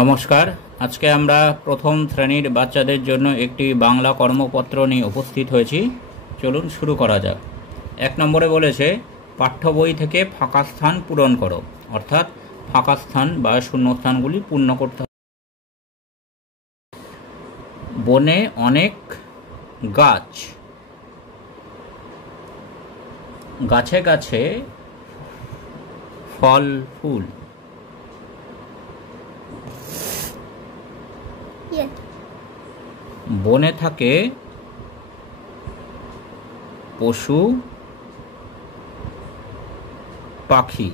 নমস্কার। আজকে আমরা প্রথম শ্রেণীর বাচ্চাদের জন্য একটি বাংলা কর্মপত্র নিয়ে উপস্থিত হয়েছি। চলুন শুরু করা যাক। 1 নম্বরে বলেছে পাঠ্য বই থেকে ফাঁকা স্থান পূরণ করো, অর্থাৎ ফাঁকা স্থান বা শূন্যস্থানগুলি পূর্ণ করতে হবে। বনে অনেক গাছ, গাছে গাছে ফল ফুল। বনে থাকে পশু পাখি।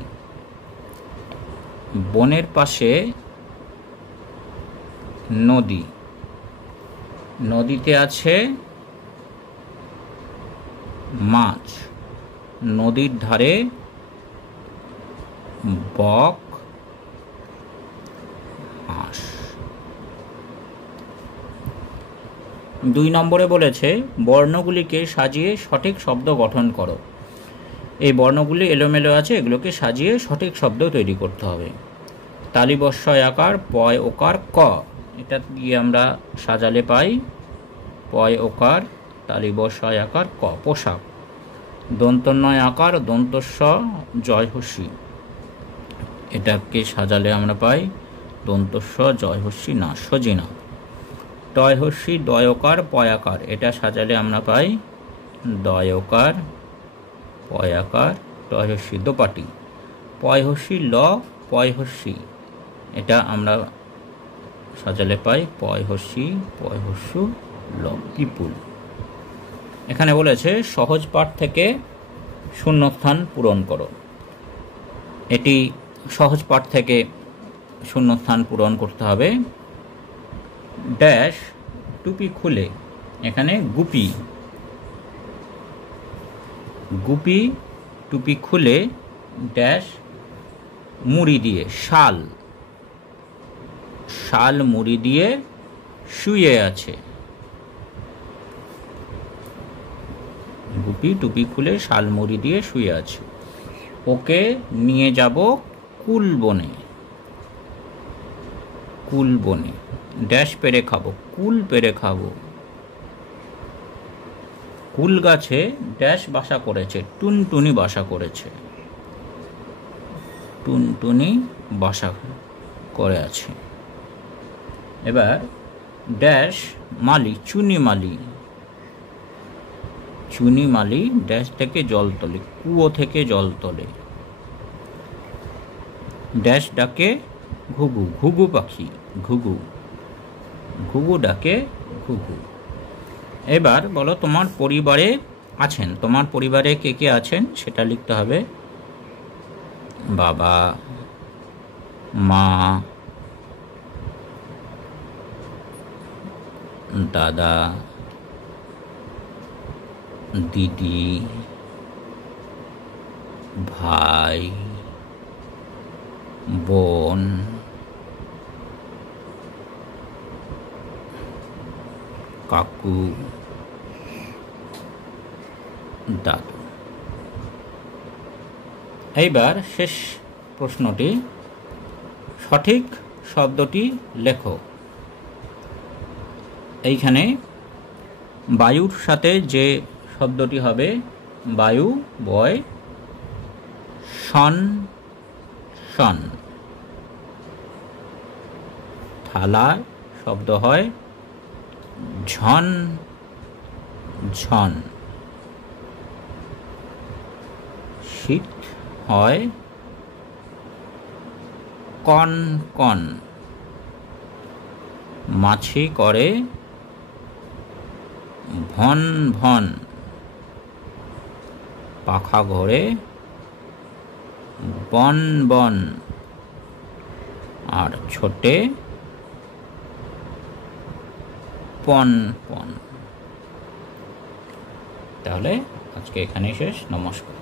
বনের পাশে নদী, নদীতে আছে মাছ। নদীর ধারে বক হাঁস। 2 নম্বরে বলেছে বর্ণগুলিকে সাজিয়ে সঠিক শব্দ গঠন করো। এই বর্ণগুলি এলোমেলো আছে, এগুলোকে সাজিয়ে সঠিক শব্দ তৈরি করতে হবে। তালিবস্বয় আকার পয় ওকার ক, এটা দিয়ে আমরা সাজালে পাই পয় ওকার তালিবস্বয় আকার ক পোশাক। দন্তন্বয় আকার দন্তস্ব জয় হস্যি, এটাকে সাজালে আমরা পাই দন্তস্ব জয় হস্যি না সজিনা। টয় হস্যি দয়কার পয়াকার, এটা সাজালে আমরা পাই দয়কার পয়াকার টয় হস্যি দোপাটি। পয় হস্যি ল পয় হস্যি, এটা আমরা সাজালে পাই পয় হস্যি পয় হস্যু ল বিপুল। এখানে বলেছে সহজ পাঠ থেকে শূন্যস্থান পূরণ করো। এটি সহজ পাঠ থেকে শূন্যস্থান পূরণ করতে হবে। ড্যাশ টুপি খুলে, এখানে গুপি, গুপি টুপি খুলে ড্যাশ মুড়ি দিয়ে শাল, শাল মুড়ি দিয়ে শুয়ে আছে। গুপি টুপি খুলে শাল মুড়ি দিয়ে শুয়ে আছে। ওকে নিয়ে যাব কুল বনে, কুল বনে ড্যাশ পেরে খাবো, কুল পেরে খাবো। কুল গাছে ড্যাশ বাসা করেছে, টুনটুনি বাসা করেছে, টুনটুনি বাসা করে আছে। এবার ড্যাশ মালি চুনি মালি, চুনি মালি ড্যাশ থেকে জল তোলে, কুয়ো থেকে জল তোলে। ড্যাশ ডাকে ঘুঘু, ঘুঘু পাখি ঘুঘু, ঘুঘু ডাকে ঘুঘু। এবার বলো তোমার পরিবারে আছেন, তোমার পরিবারে কে কে আছেন সেটা লিখতে হবে। বাবা মা দাদা দিদি ভাই বোন কাকু দাদু। এইবার শেষ প্রশ্নটি, সঠিক শব্দটি লেখো। এইখানে বায়ুর সাথে যে শব্দটি হবে বায়ু বয় শন শন। থালা শব্দ হয় ঝন ঝন। শীত হয় কন কন। মাছি করে ভন ভন। পাখা ঘোরে বন বন। আর ছোটে পন পন। তাহলে আজকে এখানেই শেষ। নমস্কার।